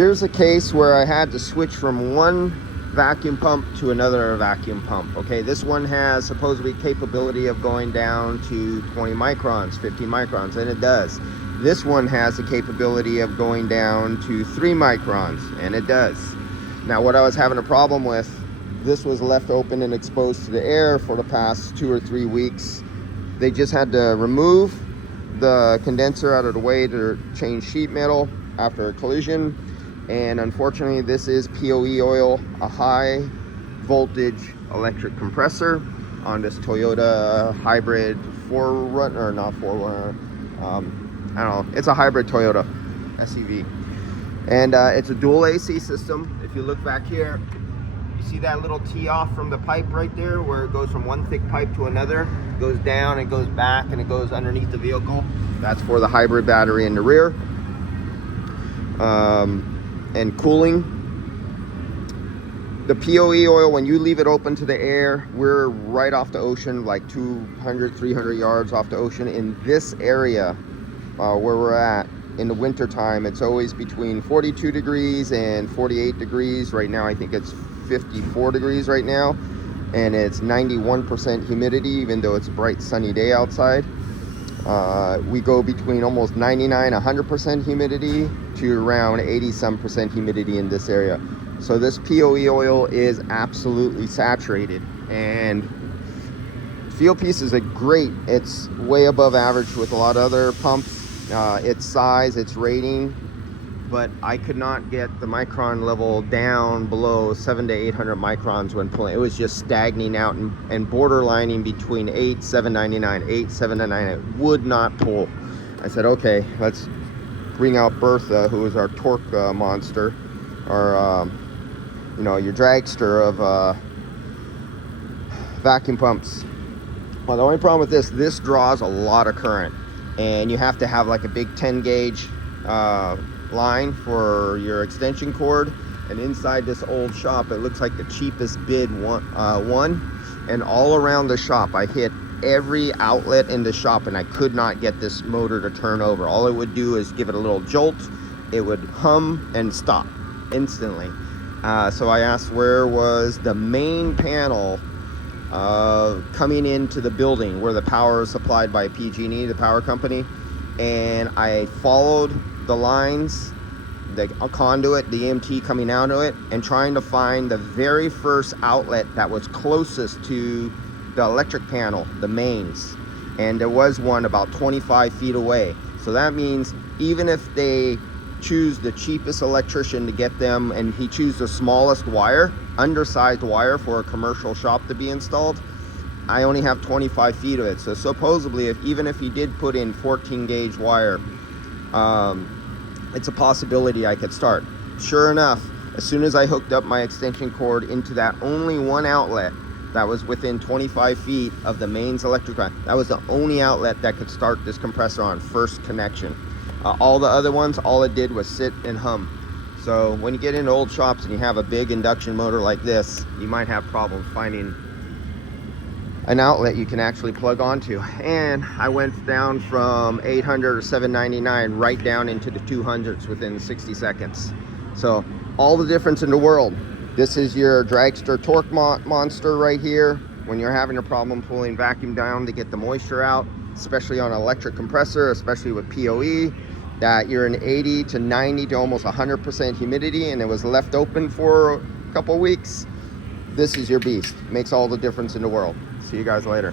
Here's a case where I had to switch from one vacuum pump to another vacuum pump. Okay, this one has supposedly capability of going down to 20 microns, 50 microns, and it does. This one has the capability of going down to 3 microns, and it does. Now, what I was having a problem with, this was left open and exposed to the air for the past 2 or 3 weeks. They just had to remove the condenser out of the way to change sheet metal after a collision. And unfortunately, this is POE oil, a high voltage electric compressor on this Toyota hybrid 4Runner, or not 4Runner, I don't know, it's a hybrid Toyota SUV. And it's a dual AC system. If you look back here, you see that little tee off from the pipe right there where it goes from one thick pipe to another. It goes down, it goes back, and it goes underneath the vehicle. That's for the hybrid battery in the rear. And cooling. The POE oil, when you leave it open to the air, we're right off the ocean, like 200, 300 yards off the ocean. In this area where we're at, in the winter time, it's always between 42 degrees and 48 degrees. Right now, I think it's 54 degrees right now, and it's 91% humidity, even though it's a bright sunny day outside. We go between almost 99, 100% humidity to around 80-some% humidity in this area. So this POE oil is absolutely saturated, and fuel piece is great. It's way above average with a lot of other pumps. Its size, its rating, but I could not get the micron level down below 700 to 800 microns when pulling. It was just stagnating out and borderlining between 8, 799, 8, 799. It would not pull. I said, okay, let's bring out Bertha, who is our torque monster, our, you know, your dragster of vacuum pumps. Well, the only problem with this draws a lot of current, and you have to have like a big 10 gauge line for your extension cord. And inside this old shop, it looks like the cheapest bid one, and all around the shop I hit every outlet in the shop, and I could not get this motor to turn over. All it would do is give it a little jolt, it would hum and stop instantly. So I asked where was the main panel coming into the building where the power is supplied by PG&E, the power company, and I followed the lines, the conduit, the EMT coming out of it, and trying to find the very first outlet that was closest to the electric panel, the mains. And there was one about 25 feet away. So that means even if they choose the cheapest electrician to get them, and he chooses the smallest wire, undersized wire for a commercial shop to be installed, I only have 25 feet of it. So supposedly, even if he did put in 14 gauge wire, it's a possibility I could start. Sure enough, as soon as I hooked up my extension cord into that only one outlet that was within 25 feet of the mains electric line, that was the only outlet that could start this compressor on first connection. All the other ones, all it did was sit and hum. So when you get into old shops and you have a big induction motor like this, you might have problems finding an outlet you can actually plug onto. And I went down from 800 or 799 right down into the 200s within 60 seconds. So all the difference in the world. This is your dragster torque monster right here. When you're having a problem pulling vacuum down to get the moisture out, especially on an electric compressor, especially with POE, that you're in 80 to 90 to almost 100% humidity, and it was left open for a couple weeks. This is your beast. Makes all the difference in the world. See you guys later.